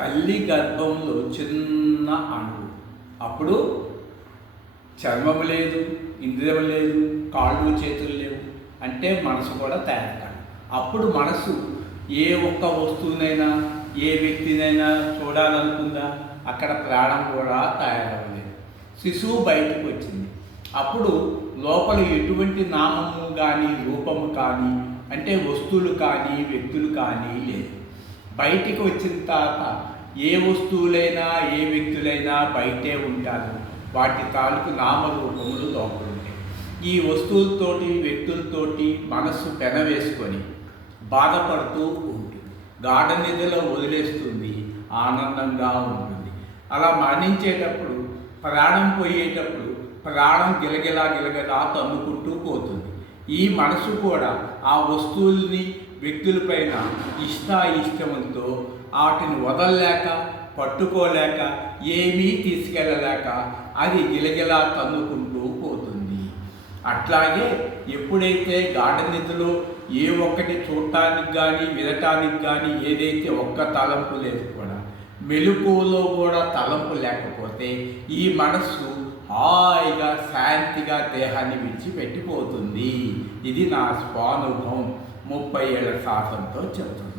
తల్లి గర్భంలో చిన్న అణువు. అప్పుడు చర్మము లేదు, ఇంద్రియం లేదు, కాళ్ళు చేతులు లేవు, అంటే మనసు కూడా తయారు కాదు. అప్పుడు మనసు ఏ ఒక్క వస్తువునైనా ఏ వ్యక్తినైనా చూడాలనుకుందా, అక్కడ ప్రాణం కూడా తయారవ్వలేదు. శిశువు బయటకు వచ్చింది. అప్పుడు లోపల ఎటువంటి నామము కానీ రూపము కానీ, అంటే వస్తువులు కానీ వ్యక్తులు కానీ లేదు. బయటికి వచ్చిన తర్వాత ఏ వస్తువులైనా ఏ వ్యక్తులైనా బయటే ఉంటారు. వాటి తాలూకు నామరూపములు లోపల ఉంటాయి. ఈ వస్తువులతోటి వ్యక్తులతోటి మనస్సు పెనవేసుకొని బాధపడుతూ ఉంటుంది. గాఢ నిద్రలో వదిలేస్తుంది, ఆనందంగా ఉంటుంది. అలా మరణించేటప్పుడు, ప్రాణం పోయేటప్పుడు ప్రాణం గిలగిలా గిలగిలా తన్నుకుంటూ పోతుంది. ఈ మనసు కూడా ఆ వస్తువుల్ని వ్యక్తులపైన ఇష్టాయిష్టములతో వాటిని వదలలేక, పట్టుకోలేక, ఏమీ తీసుకెళ్ళలేక అది గిలగిలా తన్నుకుంటూ పోతుంది. అట్లాగే ఎప్పుడైతే గాఢ నిద్రలో ఏ ఒక్కటి చూడటానికి కానీ వినటానికి కానీ ఏదైతే ఒక్క తలంపు లేదు, కూడా మెలకువలో కూడా తలంపు లేకపోతే ఈ మనస్సు హాయిగా శాంతిగా దేహాన్ని విడిచిపెట్టిపోతుంది. ఇది నా స్వానుభవం 30 ఏళ్ల శాసంతో చెబుతుంది.